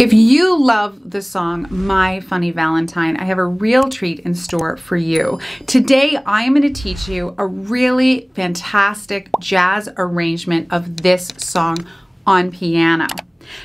If you love the song My Funny Valentine, I have a real treat in store for you. Today, I am going to teach you a really fantastic jazz arrangement of this song on piano.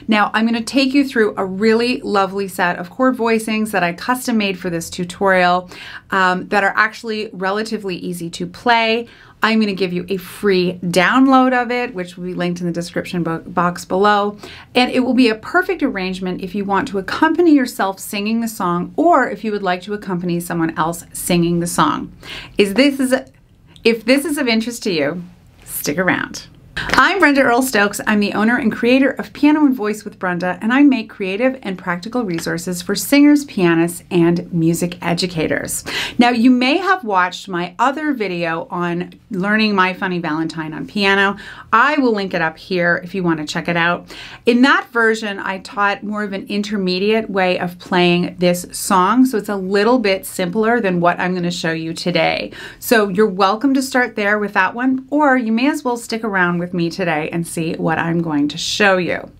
Now, I'm going to take you through a really lovely set of chord voicings that I custom made for this tutorial that are actually relatively easy to play. I'm going to give you a free download of it, which will be linked in the description box below. And it will be a perfect arrangement if you want to accompany yourself singing the song, or if you would like to accompany someone else singing the song. If this is of interest to you, stick around. I'm Brenda Earl-Stokes. I'm the owner and creator of Piano and Voice with Brenda, and I make creative and practical resources for singers, pianists, and music educators. Now, you may have watched my other video on learning My Funny Valentine on piano. I will link it up here if you want to check it out. In that version, I taught more of an intermediate way of playing this song, so it's a little bit simpler than what I'm going to show you today. So you're welcome to start there with that one, or you may as well stick around with me today and see what I'm going to show you.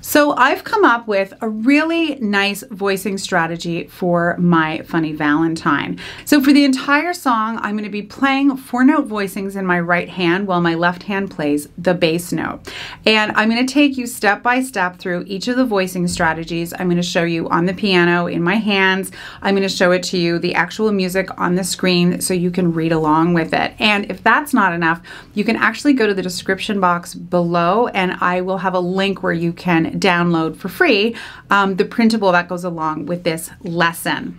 So I've come up with a really nice voicing strategy for My Funny Valentine. So for the entire song, I'm going to be playing 4-note voicings in my right hand while my left hand plays the bass note. And I'm going to take you step by step through each of the voicing strategies. I'm going to show you on the piano in my hands. I'm going to show it to you, the actual music on the screen, so you can read along with it. And if that's not enough, you can actually go to the description box below, and I will have a link where you can download for free the printable that goes along with this lesson.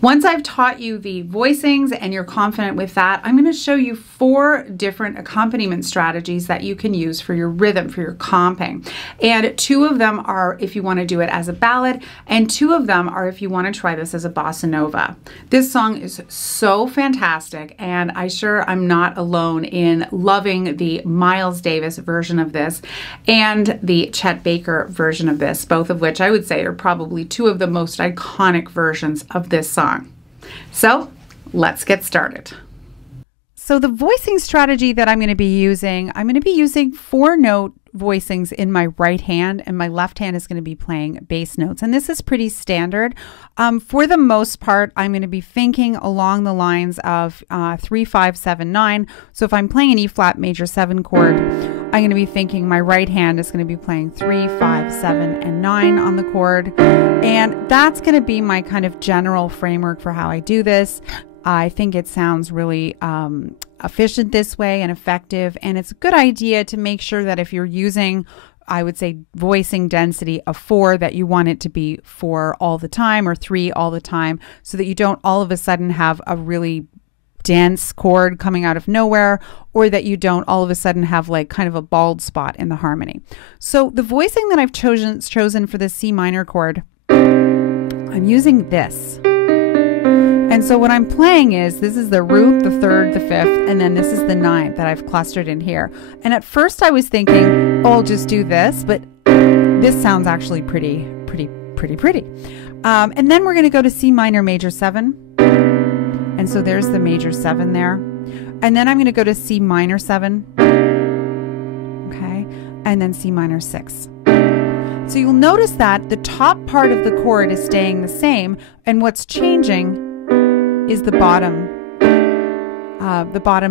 Once I've taught you the voicings and you're confident with that, I'm going to show you 4 different accompaniment strategies that you can use for your rhythm, for your comping. And 2 of them are if you want to do it as a ballad, and 2 of them are if you want to try this as a bossa nova. This song is so fantastic, and I'm not alone in loving the Miles Davis version of this and the Chet Baker version of this, both of which I would say are probably 2 of the most iconic versions of this song. So let's get started. So the voicing strategy that I'm going to be using 4-note voicings in my right hand, and my left hand is going to be playing bass notes. And this is pretty standard. For the most part, I'm going to be thinking along the lines of 3, 5, 7, 9. So if I'm playing an E flat major 7 chord, I'm going to be thinking my right hand is going to be playing 3, 5, 7, and 9 on the chord. And that's going to be my kind of general framework for how I do this. I think it sounds really efficient this way and effective, and it's a good idea to make sure that if you're using, I would say, voicing density of 4, that you want it to be 4 all the time or 3 all the time, so that you don't all of a sudden have a really dense chord coming out of nowhere, or that you don't all of a sudden have like kind of a bald spot in the harmony. So the voicing that I've chosen for this C minor chord, I'm using this. And so what I'm playing is, this is the root, the 3rd, the 5th, and then this is the 9th that I've clustered in here. And at first I was thinking, oh, I'll just do this, but this sounds actually pretty. And then we're going to go to C minor major 7. And so there's the major 7 there. And then I'm going to go to C minor 7. Okay. And then C minor 6. So you'll notice that the top part of the chord is staying the same, and what's changing is the bottom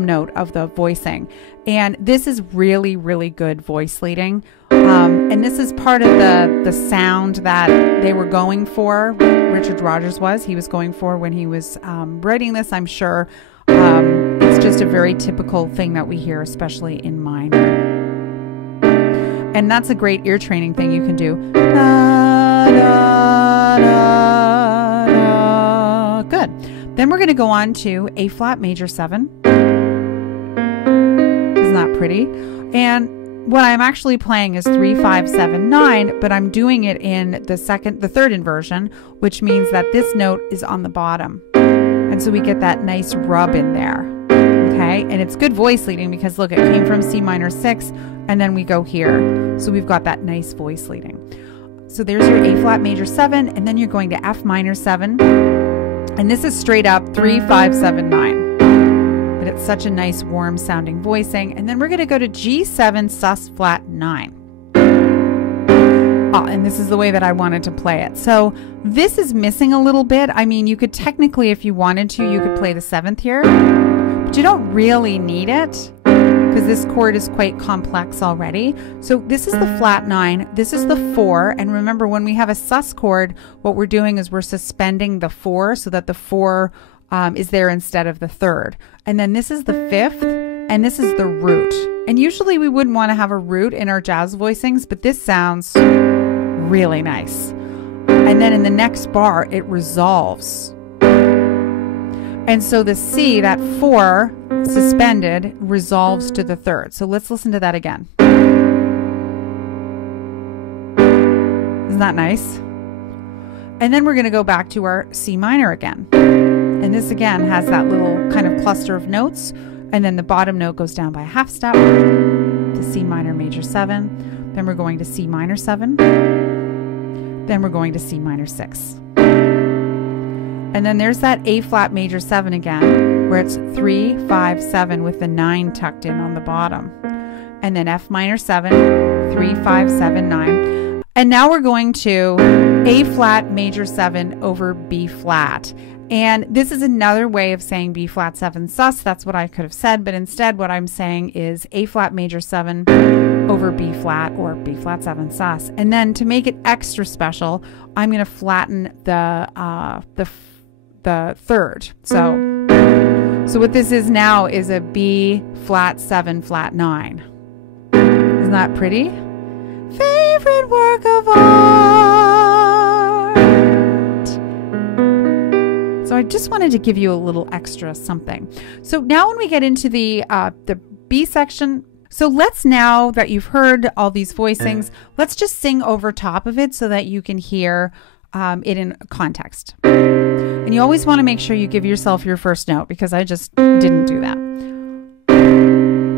note of the voicing. And this is really, really good voice leading. And this is part of the sound that they were going for. Richard Rodgers he was going for when he was writing this, I'm sure. It's just a very typical thing that we hear, especially in minor. And that's a great ear training thing you can do. Da, da, da, da. Good. Then we're going to go on to A flat major 7. Isn't that pretty? And what I'm actually playing is 3, 5, 7, 9, but I'm doing it in the 3rd inversion, which means that this note is on the bottom. And so we get that nice rub in there. Okay? And it's good voice leading because look, it came from C minor 6, and then we go here. So we've got that nice voice leading. So there's your A flat major 7, and then you're going to F minor 7. And this is straight up 3, 5, 7, 9. But it's such a nice warm sounding voicing. And then we're going to go to G7 sus flat 9. and this is the way that I wanted to play it. So this is missing a little bit. I mean, you could technically, if you wanted to, you could play the 7th here, but you don't really need it because this chord is quite complex already. So this is the flat 9, this is the 4, and remember when we have a sus chord, what we're doing is we're suspending the 4 so that the 4 is there instead of the 3rd. And then this is the 5th, and this is the root. And usually we wouldn't want to have a root in our jazz voicings, but this sounds really nice. And then in the next bar, it resolves. And so the C, that 4 suspended, resolves to the 3rd. So let's listen to that again. Isn't that nice? And then we're going to go back to our C minor again. And this again has that little kind of cluster of notes. And then the bottom note goes down by a half step to C minor major 7. Then we're going to C minor 7. Then we're going to C minor 6. And then there's that A flat major 7 again, where it's 3, 5, 7 with the 9 tucked in on the bottom. And then F minor 7, 3, 5, 7, 9. And now we're going to A flat major 7 over B flat. And this is another way of saying B flat 7 sus. That's what I could have said, but instead what I'm saying is A flat major 7 over B flat or B flat 7 sus. And then to make it extra special, I'm going to flatten the 3rd. So what this is now is a B flat 7 flat 9. Isn't that pretty? Favorite work of art. So I just wanted to give you a little extra something. So now when we get into the B section, so let's, now that you've heard all these voicings, let's just sing over top of it so that you can hear it in context. And you always want to make sure you give yourself your first note, because I just didn't do that.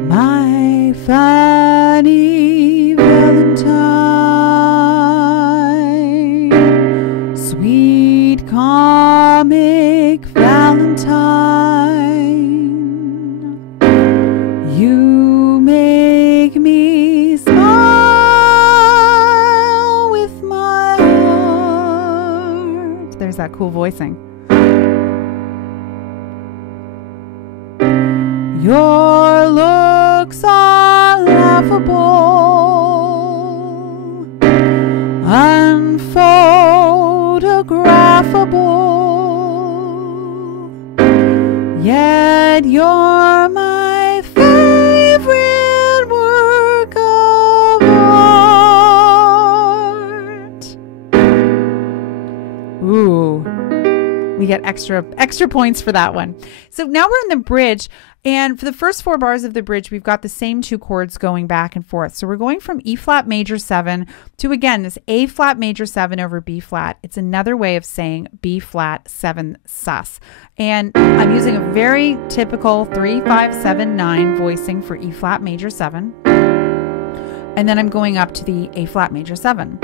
My funny Valentine, sweet comic Valentine, you make me smile with my heart. There's that cool voicing. Your looks are laughable, unphotographable, yet you're my favorite work of art. Ooh, we get extra points for that one. So now we're in the bridge. And for the first 4 bars of the bridge, we've got the same 2 chords going back and forth. So we're going from E flat major 7 to, again, this A flat major 7 over B flat. It's another way of saying B flat 7 sus. And I'm using a very typical 3, 5, 7, 9 voicing for E flat major 7. And then I'm going up to the A flat major 7.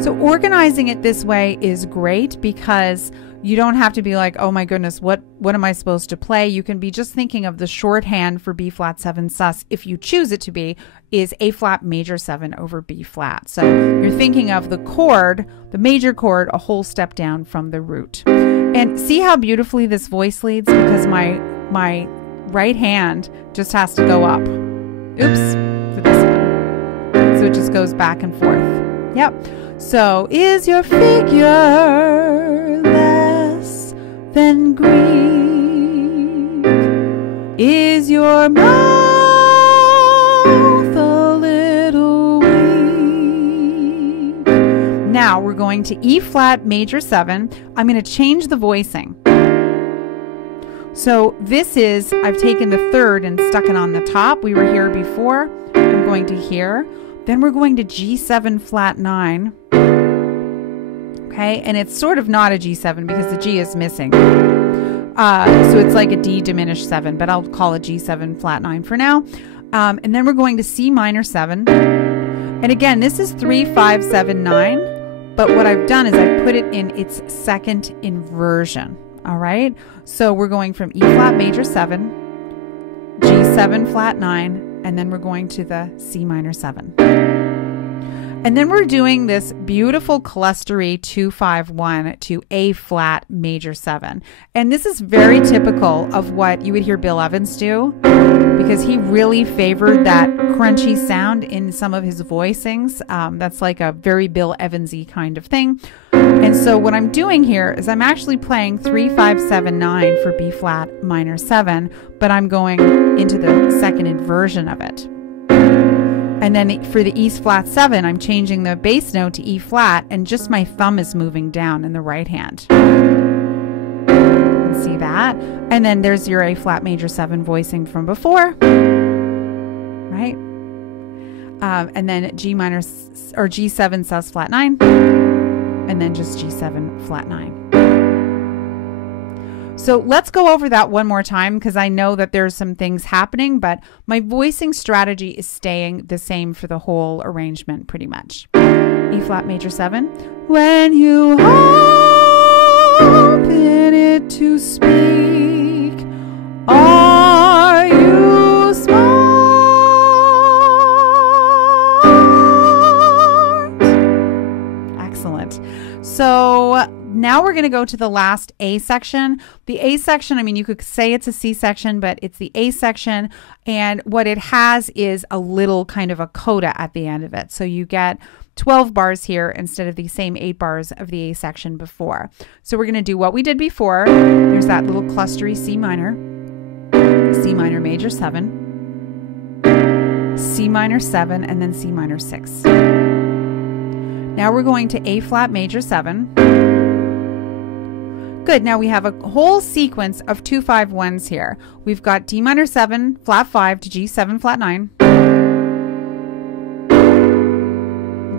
So organizing it this way is great because you don't have to be like, oh my goodness, what am I supposed to play? You can be just thinking of the shorthand for B flat 7 sus, if you choose it to be, is A flat major 7 over B flat. So you're thinking of the chord, the major chord, a whole step down from the root. And see how beautifully this voice leads, because my right hand just has to go up. Oops, for this one. So it just goes back and forth. Yep. So is your figure less than Greek? Is your mouth a little weak? Now we're going to E flat major 7. I'm going to change the voicing. So this is, I've taken the 3rd and stuck it on the top. We were here before. I'm going to here. Then we're going to G7 flat 9. Okay, and it's sort of not a G7 because the G is missing. So it's like a D diminished 7, but I'll call it G7 flat 9 for now. And then we're going to C minor 7. And again, this is 3, 5, 7, 9. But what I've done is I've put it in its second inversion. All right, so we're going from E flat major 7, G7 flat 9, and then we're going to the C minor 7. And then we're doing this beautiful clustery 2-5-1 to A flat major 7. And this is very typical of what you would hear Bill Evans do, because he really favored that crunchy sound in some of his voicings. That's like a very Bill Evans-y kind of thing. And so what I'm doing here is I'm actually playing 3-5-7-9 for B flat minor 7, but I'm going into the second inversion of it. And then for the E flat 7, I'm changing the bass note to E flat, and just my thumb is moving down in the right hand. And see that? And then there's your A flat major 7 voicing from before, right? And then G minor or G7 sus flat 9, and then just G7 flat 9. So let's go over that one more time, because I know that there's some things happening, but my voicing strategy is staying the same for the whole arrangement pretty much. E flat major 7. When you open it to speak, are you smart? Excellent. So now we're going to go to the last A section. The A section, I mean, you could say it's a C section, but it's the A section. And what it has is a little kind of a coda at the end of it. So you get 12 bars here instead of the same 8 bars of the A section before. So we're going to do what we did before. There's that little clustery C minor major 7, C minor 7, and then C minor 6. Now we're going to A flat major 7. Good. Now we have a whole sequence of 2-5-1s here. We've got D minor 7 flat 5 to G7 flat 9.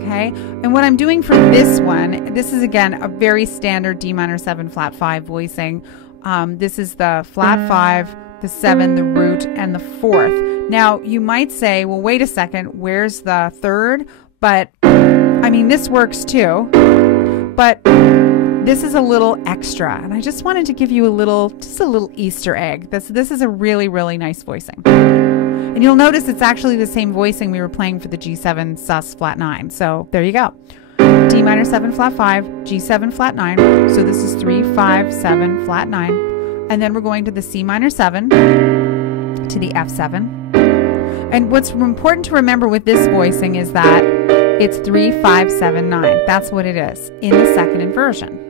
Okay. And what I'm doing for this one, this is again a very standard D minor 7 flat 5 voicing. This is the flat 5, the 7, the root, and the 4th. Now you might say, well, wait a second, where's the 3rd? But I mean, this works too, but this is a little extra, and I just wanted to give you just a little Easter egg. This is a really, really nice voicing. And you'll notice it's actually the same voicing we were playing for the G7 sus flat 9. So there you go. D minor 7 flat 5, G7 flat 9. So this is 3-5-7 flat 9. And then we're going to the C minor 7 to the F7. And what's important to remember with this voicing is that it's 3-5-7-9. That's what it is in the second inversion.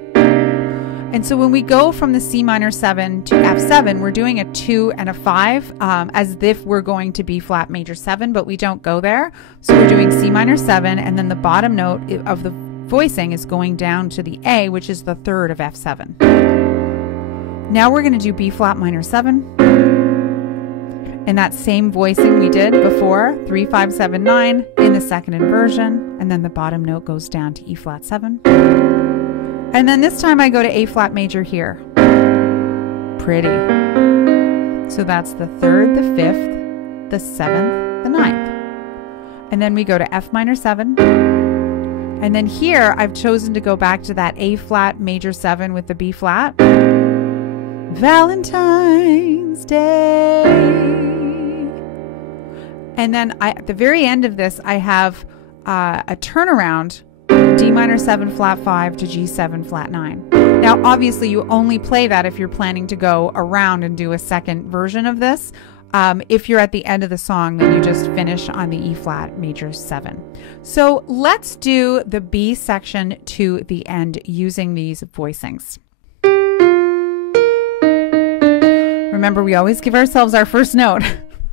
And so when we go from the C minor 7 to F7, we're doing a 2 and a 5 as if we're going to B flat major 7, but we don't go there. So we're doing C minor 7, and then the bottom note of the voicing is going down to the A, which is the 3rd of F7. Now we're going to do B flat minor 7. In that same voicing we did before, 3-5-7-9 in the second inversion, and then the bottom note goes down to E flat 7. And then this time I go to A flat major here. Pretty. So that's the 3rd, the 5th, the 7th, the 9th. And then we go to F minor 7. And then here I've chosen to go back to that A flat major 7 with the B flat. Valentine's Day. And then at the very end of this, I have a turnaround, D minor 7 flat 5 to G7 flat 9. Now, obviously, you only play that if you're planning to go around and do a second version of this. If you're at the end of the song, then you just finish on the E flat major 7. So let's do the B section to the end using these voicings. Remember, we always give ourselves our first note.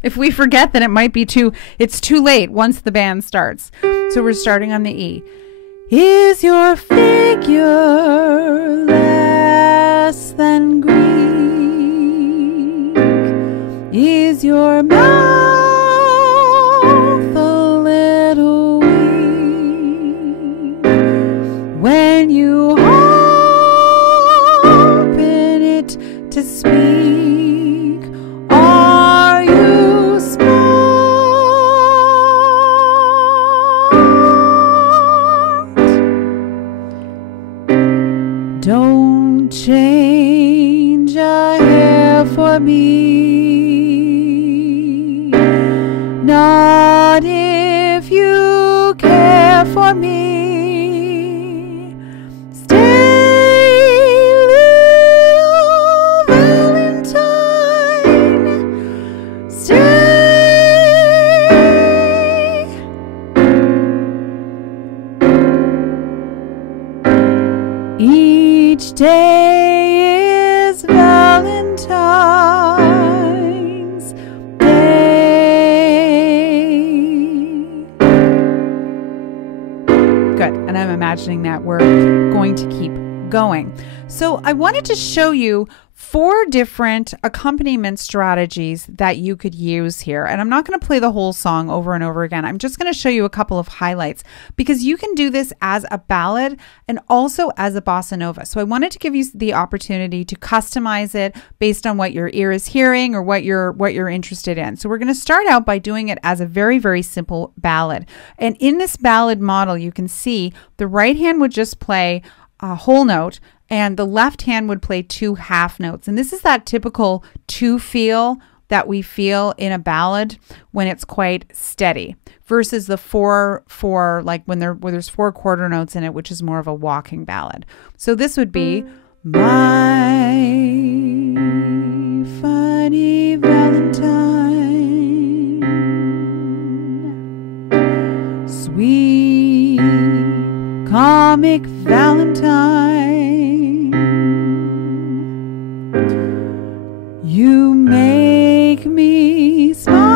If we forget, then it's too late once the band starts. So we're starting on the E. Is your figure less than Greek? Is your mouth a little weak? When you open it to speak, are you smart? Don't change a hair for me, not if you care. there for me. Stay, little Valentine, stay. Each day is Valentine's Day. Good, and I'm imagining that we're going to keep going. So I wanted to show you 4 different accompaniment strategies that you could use here. And I'm not going to play the whole song over and over again. I'm just going to show you a couple of highlights because you can do this as a ballad and also as a bossa nova. So I wanted to give you the opportunity to customize it based on what your ear is hearing or what you're interested in. So we're going to start out by doing it as a very, very simple ballad. And in this ballad model, you can see the right hand would just play a whole note and the left hand would play 2 half notes. And this is that typical 2 feel that we feel in a ballad when it's quite steady versus the 4/4, like where there's 4 quarter notes in it, which is more of a walking ballad. So this would be My Funny Valentine, sweet comic Valentine, you make me smile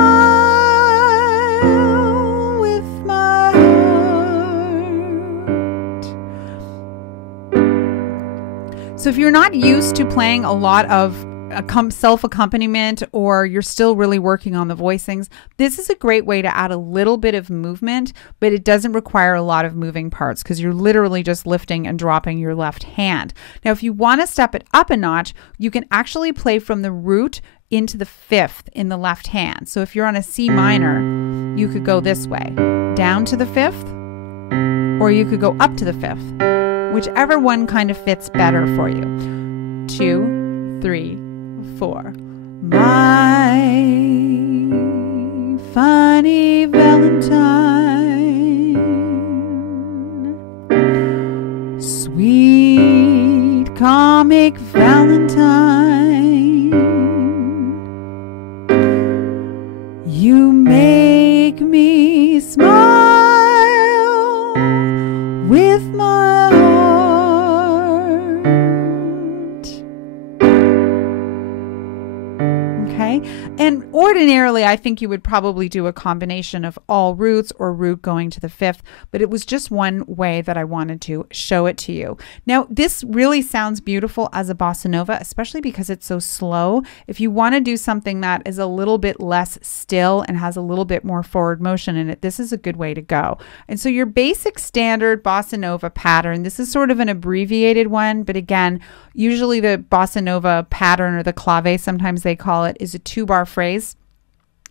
with my heart. So if you're not used to playing a lot of self-accompaniment or you're still really working on the voicings, this is a great way to add a little bit of movement, but it doesn't require a lot of moving parts because you're literally just lifting and dropping your left hand. Now, if you want to step it up a notch, you can actually play from the root into the 5th in the left hand. So if you're on a C minor, you could go this way, down to the 5th, or you could go up to the 5th, whichever one kind of fits better for you. 2, 3, 4. My funny Valentine, sweet comic Valentine, you make me smile with my heart. Okay, and ordinarily I think you would probably do a combination of all roots or root going to the 5th, but it was just one way that I wanted to show it to you. Now, this really sounds beautiful as a bossa nova, especially because it's so slow. If you want to do something that is a little bit less still and has a little bit more forward motion in it, this is a good way to go. And so your basic standard bossa nova pattern, this is sort of an abbreviated one, but again, usually the bossa nova pattern, or the clave, sometimes they call it, is a 2-bar phrase.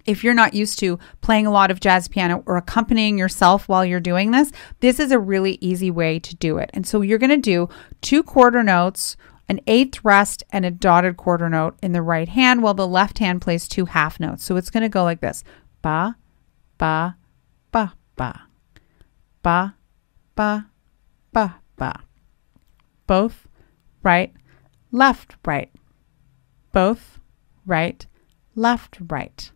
If you're not used to playing a lot of jazz piano or accompanying yourself while you're doing this, this is a really easy way to do it. And so you're going to do 2 quarter notes, an 8th rest, and a dotted quarter note in the right hand, while the left hand plays 2 half notes. So it's going to go like this: ba, ba, ba, ba, ba, ba, ba, ba. Both right, left, right. Both right, left, right.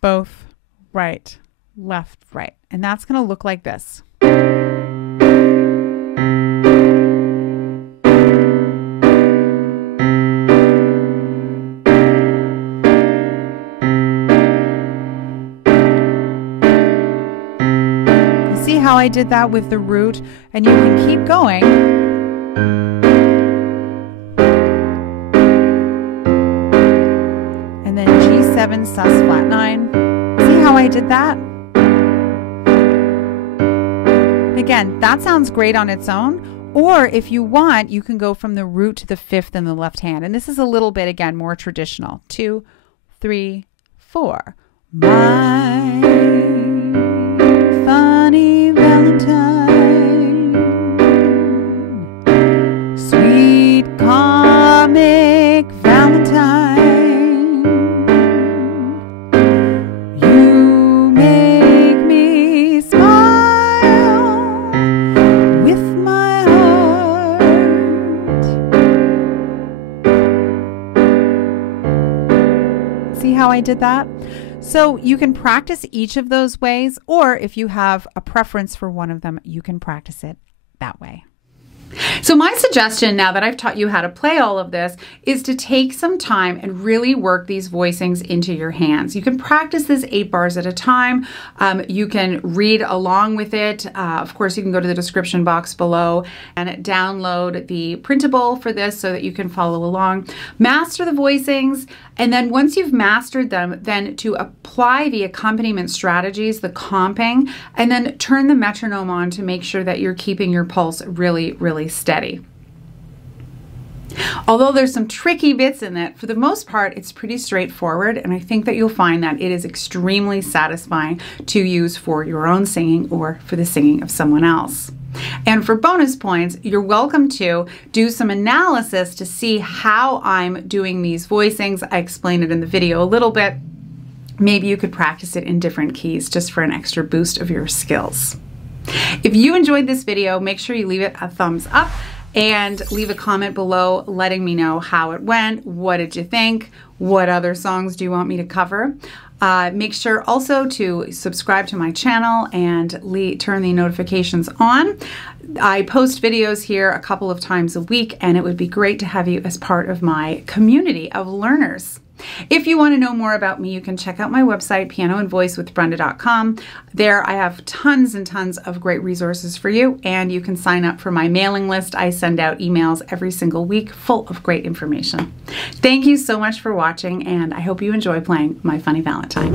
Both right, left, right. And that's going to look like this. See how I did that with the root? And you can keep going. And then G7 sus flat 9. See how I did that? Again, that sounds great on its own. Or if you want, you can go from the root to the 5th in the left hand. And this is a little bit, again, more traditional. 2, 3, 4. My funny Valentine, sweet comic Valentine, you make me smile I did that. So you can practice each of those ways, or if you have a preference for one of them, you can practice it that way. So my suggestion, now that I've taught you how to play all of this, is to take some time and really work these voicings into your hands. You can practice this 8 bars at a time. You can read along with it. Of course, you can go to the description box below and download the printable for this so that you can follow along. Master the voicings, and then once you've mastered them, then to apply the accompaniment strategies, the comping, and then turn the metronome on to make sure that you're keeping your pulse really, really steady. Although there's some tricky bits in it, for the most part, it's pretty straightforward, and I think that you'll find that it is extremely satisfying to use for your own singing or for the singing of someone else. And for bonus points, you're welcome to do some analysis to see how I'm doing these voicings. I explained it in the video a little bit. Maybe you could practice it in different keys just for an extra boost of your skills. If you enjoyed this video, make sure you leave it a thumbs up and leave a comment below letting me know how it went. What did you think? What other songs do you want me to cover? Make sure also to subscribe to my channel and turn the notifications on. I post videos here a couple of times a week, and it would be great to have you as part of my community of learners. If you want to know more about me, you can check out my website, pianoandvoicewithbrenda.com. There I have tons and tons of great resources for you, and you can sign up for my mailing list. I send out emails every single week full of great information. Thank you so much for watching, and I hope you enjoy playing My Funny Valentine.